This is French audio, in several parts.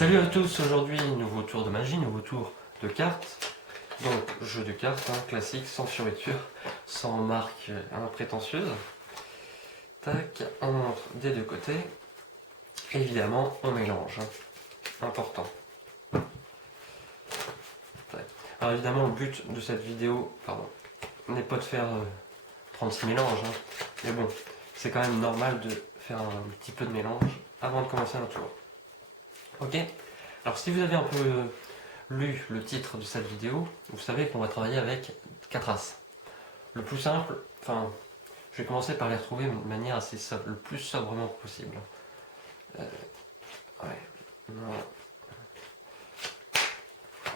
Salut à tous, aujourd'hui nouveau tour de magie, nouveau tour de cartes. Donc jeu de cartes, classique, sans fioriture, sans marque prétentieuse. Tac, on montre des deux côtés. Évidemment, on mélange, important. Tac. Alors évidemment, le but de cette vidéo, n'est pas de faire 36 mélanges, mais bon, c'est quand même normal de faire un petit peu de mélange avant de commencer un tour. Ok. Alors si vous avez un peu lu le titre de cette vidéo, vous savez qu'on va travailler avec 4 as. Le plus simple, je vais commencer par les retrouver de manière assez sobre, le plus sobrement possible.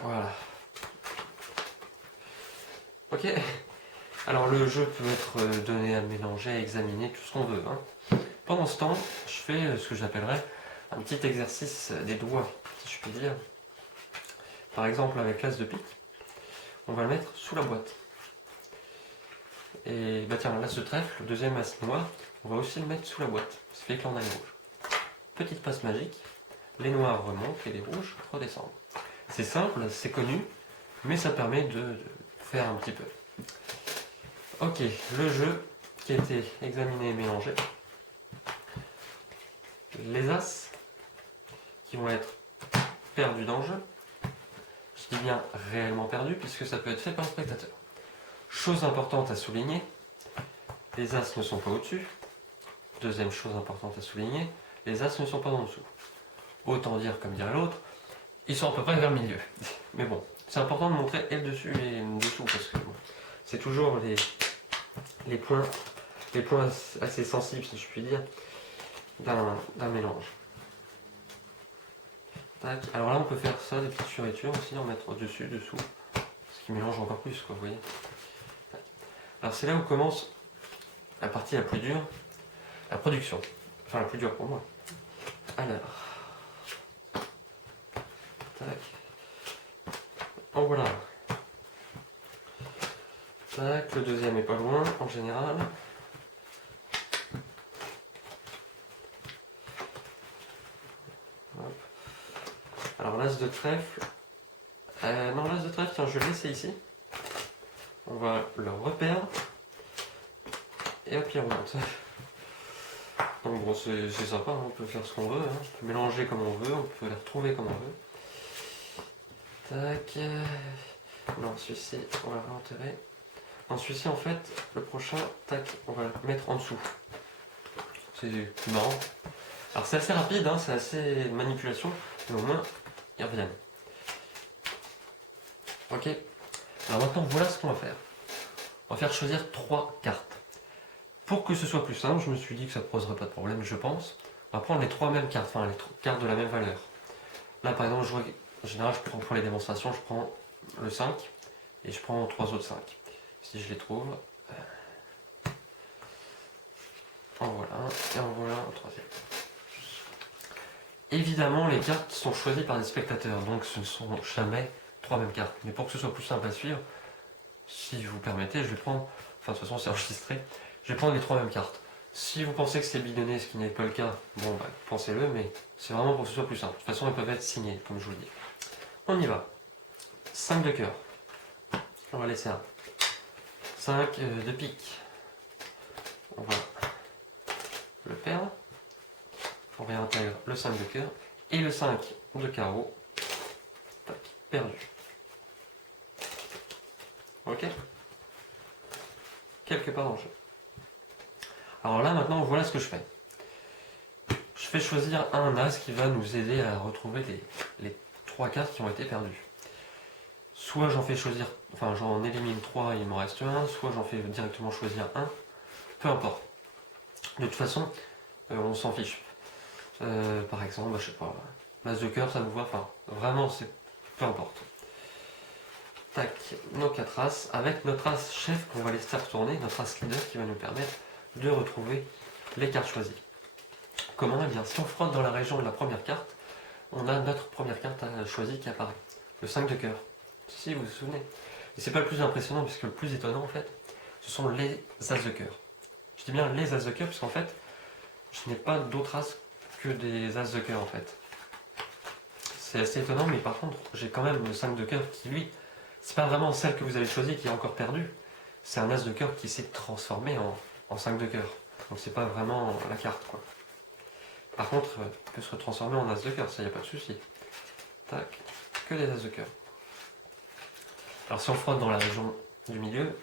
Voilà. Ok. Alors le jeu peut être donné à mélanger, à examiner, tout ce qu'on veut. Pendant ce temps, je fais ce que j'appellerais un petit exercice des doigts, si je puis dire. Par exemple, avec l'as de pique, on va le mettre sous la boîte. Et tiens, l'as de trèfle, le deuxième as noir, on va aussi le mettre sous la boîte. Ça fait que là on a les rouges. Petite passe magique, les noirs remontent et les rouges redescendent. C'est simple, c'est connu, mais ça permet de faire un petit peu. Ok, le jeu qui a été examiné et mélangé. Les as qui vont être perdus dans le jeu. Je dis bien réellement perdus puisque ça peut être fait par un spectateur. Chose importante à souligner, les as ne sont pas au-dessus. Deuxième chose importante à souligner, les as ne sont pas en dessous. Autant dire, comme dirait l'autre, ils sont à peu près vers le milieu. Mais bon, c'est important de montrer et le dessus et le dessous parce que c'est toujours les points assez sensibles, si je puis dire, d'un mélange. Tac. Alors là, on peut faire ça, des petites fioritures aussi, en mettre au-dessus, dessous, ce qui mélange encore plus, quoi, vous voyez. Tac. Alors c'est là où commence la partie la plus dure, la production. Enfin, la plus dure pour moi. Alors. Tac. En voilà. Tac, le deuxième est pas loin, en général. Hop. Alors l'as de trèfle. Non, l'as de trèfle, tiens, je vais le laisser ici. On va le reperdre. Et hop, il remonte. Donc bon, c'est sympa, on peut faire ce qu'on veut, on peut mélanger comme on veut, on peut les retrouver comme on veut. Tac. Non, celui-ci, on va l'enterrer. Non, celui-ci, en fait, le prochain, tac, on va le mettre en dessous. C'est plus marrant. Alors c'est assez rapide, c'est assez manipulation, mais au moins, ils reviennent. Ok. Alors maintenant, voilà ce qu'on va faire. On va faire choisir 3 cartes. Pour que ce soit plus simple, je me suis dit que ça ne poserait pas de problème, je pense. On va prendre les 3 mêmes cartes, les 3 cartes de la même valeur. Là, par exemple, en général, je prends pour les démonstrations, je prends le 5 et je prends 3 autres 5. Si je les trouve. En voilà un et en voilà un troisième. Évidemment, les cartes sont choisies par des spectateurs, donc ce ne sont jamais 3 mêmes cartes. Mais pour que ce soit plus simple à suivre, si vous permettez, je vais prendre, de toute façon c'est enregistré, je vais prendre les 3 mêmes cartes. Si vous pensez que c'est bidonné, ce qui n'est pas le cas, bon pensez-le, mais c'est vraiment pour que ce soit plus simple. De toute façon, elles peuvent être signées, comme je vous le dis. On y va. 5 de cœur. On va laisser un. 5 de pique. On va le perdre. On réintègre le 5 de cœur. Et le 5 de carreau. Tac, perdu. Ok. Quelque part dans le jeu. Alors là, maintenant, voilà ce que je fais. Je fais choisir un as qui va nous aider à retrouver les 3 cartes qui ont été perdues. Soit j'en fais choisir, j'en élimine 3 et il m'en reste un, soit j'en fais directement choisir un, peu importe. De toute façon, on s'en fiche. Par exemple, je sais pas, l'as de cœur, ça vous va, vraiment, c'est peu importe. Tac, nos 4 as, avec notre as chef qu'on va laisser retourner, notre as leader qui va nous permettre de retrouver les cartes choisies. Comment? Eh bien, si on frotte dans la région de la première carte, on a notre première carte choisie qui apparaît. Le 5 de cœur. Si vous vous souvenez. Et c'est pas le plus impressionnant, puisque le plus étonnant, en fait, ce sont les as de cœur. Je dis bien les as de cœur, puisqu'en fait, je n'ai pas d'autres as que des as de cœur, en fait. c'est assez étonnant, mais par contre, j'ai quand même le 5 de cœur qui, lui, c'est pas vraiment celle que vous avez choisie qui est encore perdue. C'est un as de cœur qui s'est transformé en 5 de cœur. Donc c'est pas vraiment la carte, quoi. Par contre, il peut se transformer en as de cœur, ça y a pas de souci. Tac, que des as de cœur. Alors si on frotte dans la région du milieu,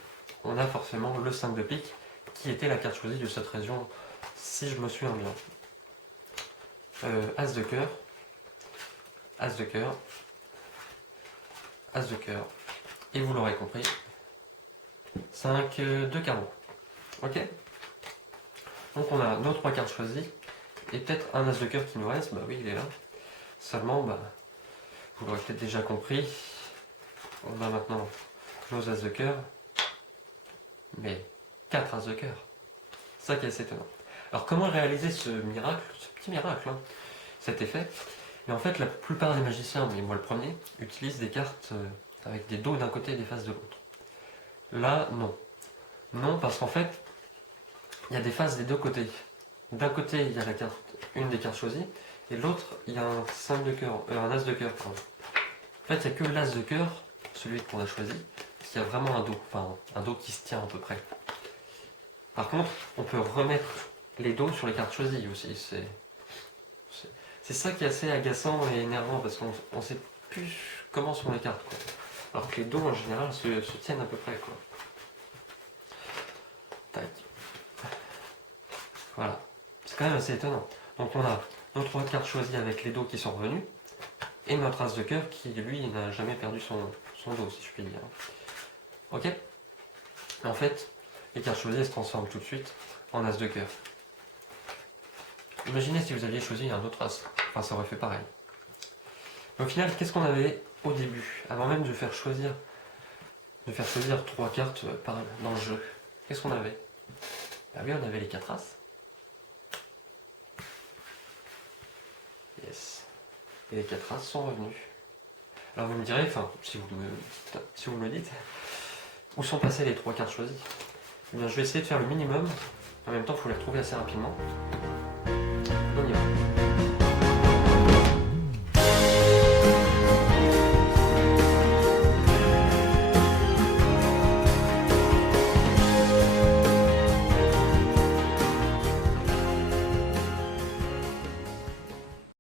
on a forcément le 5 de pique, qui était la carte choisie de cette région, si je me souviens bien. As de cœur, As de cœur, As de cœur, et vous l'aurez compris, 5 de carreau. Ok. Donc on a nos 3 cartes choisies, et peut-être un As de cœur qui nous reste, bah oui il est là. Seulement, bah, vous l'aurez peut-être déjà compris, on a maintenant nos As de cœur, mais 4 As de cœur. C'est ça qui est assez étonnant. Alors comment réaliser ce miracle, ce petit miracle, hein, cet effet? Mais en fait, la plupart des magiciens, mais moi le premier, utilisent des cartes avec des dos d'un côté et des faces de l'autre. Là, non. Non, parce qu'en fait, il y a des faces des deux côtés. D'un côté, il y a la carte, une des cartes choisies, et l'autre, il y a un 5 de cœur, un as de cœur. Pardon. En fait, il n'y a que l'as de cœur, celui qu'on a choisi, qui a vraiment un dos, enfin un dos qui se tient à peu près. Par contre, on peut remettre les dos sur les cartes choisies aussi. C'est ça qui est assez agaçant et énervant parce qu'on ne sait plus comment sont les cartes, quoi. Alors que les dos en général se tiennent à peu près, quoi. Tac. Voilà. C'est quand même assez étonnant. Donc on a nos 3 cartes choisies avec les dos qui sont revenus et notre as de cœur qui lui n'a jamais perdu son dos, si je puis dire. Ok. En fait, les cartes choisies se transforment tout de suite en as de cœur. Imaginez si vous aviez choisi un autre as. Enfin, ça aurait fait pareil. Au final, qu'est-ce qu'on avait au début, avant même de faire choisir 3 cartes dans le jeu? Qu'est-ce qu'on avait? Bah oui, on avait les 4 as. Yes. Et les 4 as sont revenus. Alors vous me direz, enfin, si vous me le dites, où sont passées les 3 cartes choisies? Eh bien, je vais essayer de faire le minimum. En même temps, il faut les retrouver assez rapidement. On y va.